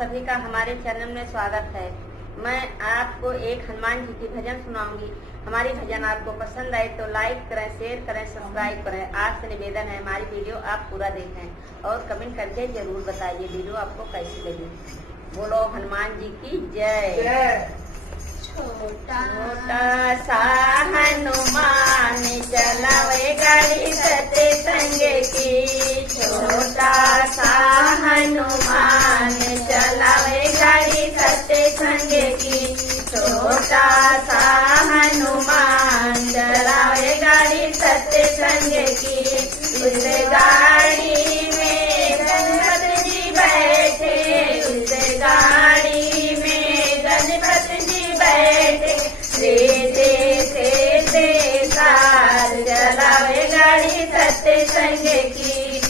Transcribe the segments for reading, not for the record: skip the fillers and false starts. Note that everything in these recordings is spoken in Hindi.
सभी का हमारे चैनल में स्वागत है। मैं आपको एक हनुमान जी की भजन सुनाऊंगी। हमारी भजन आपको पसंद आए तो लाइक करें, शेयर करें, सब्सक्राइब करें। आपसे निवेदन है हमारी वीडियो आप पूरा देखें और कमेंट करके जरूर बताइए वीडियो आपको कैसी लगी। बोलो हनुमान जी की जय। छोटा सा हनुमान चलावे गाड़ी सत्य संग की। छोटा सा हनुमान चलावे गाड़ी सत्य संग की। छोटा सा हनुमान चलावे गाड़ी सत्य संग की। उस गाड़ी में गणपति जी बैठे, उस गाड़ी में गणपति जी बैठे। से साथ चलावे गाड़ी सत्य संग की।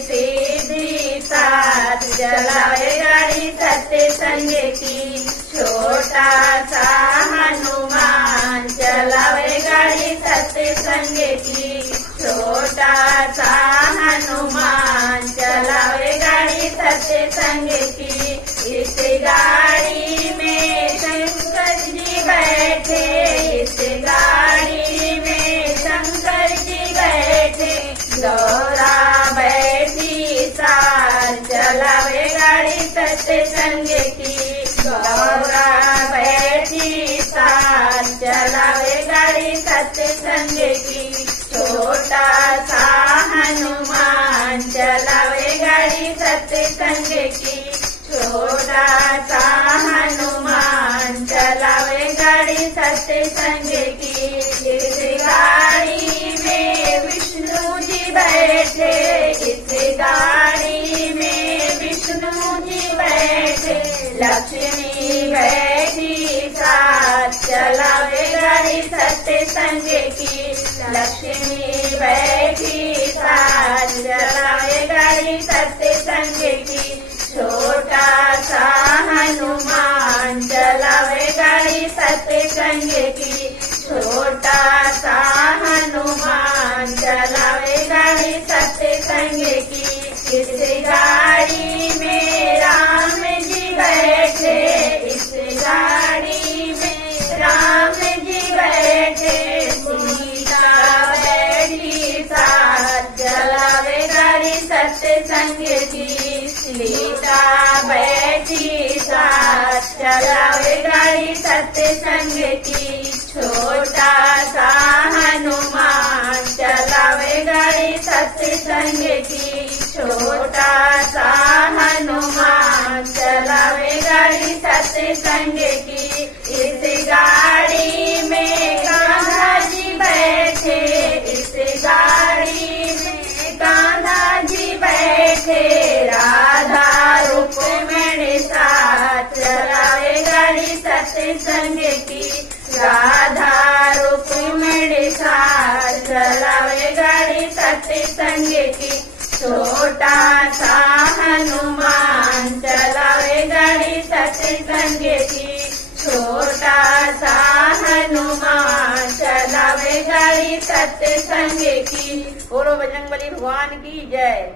सीधी साथ चलावे गाड़ी सत्य संग की। छोटा सा हनुमान चलावे गाड़ी सत्य संग की। छोटा सा हनुमान चलावे गाड़ी सत्य संग की। इस गाड़ी में शंकर जी बैठे, इस गाड़ी में शंकर जी बैठे। गौरा बैठी साथ चलावे गाड़ी सत्य संग की। गौरा बैठी साथ चलावे गाड़ी सत्य संग की। छोटा सा हनुमान चलावे गाड़ी सत्य संग की। छोटा सा हनुमान चलावे गाड़ी सत्य संग की। इस गाड़ी में विष्णु जी बैठे, इस गाड़ी में विष्णु जी बैठे। लक्ष्मी बैठी साथ चलावे गाड़ी सत्य संग की। लक्ष्मी बैठी साथ चलावे गाड़ी सत्य संग की। छोटा सा हनुमान चलावे गाड़ी सत्य संग की। छोटा सा हनुमान चलावे गाड़ी सत्य संग की। इस गाड़ी में राम जी बैठे, इस गाड़ी में राम जी बैठे। सीता बैठी साथ चलावे गाड़ी सत्य संग की। सीता बैठी साथ चलावे गाड़ी सत्य संग की। छोटा सा हनुमान चलावे गाड़ी सत्य संग की। छोटा सा हनुमान चलावे गाड़ी सत्य संग की। इस गाड़ी में कान्हा जी बैठे, इस गाड़ी में कान्हा जी बैठे। राधा रुक्मिणी साथ चलावे गाड़ी सत्य संग की। राधा रुक्मिणी साथ चलावे गाड़ी सत्य संग की। छोटा सा हनुमान चलावे गाड़ी सत्य संग की। छोटा सा हनुमान चलावे गाड़ी सत्य संग की। बोलो बजरंगबली भगवान की जय।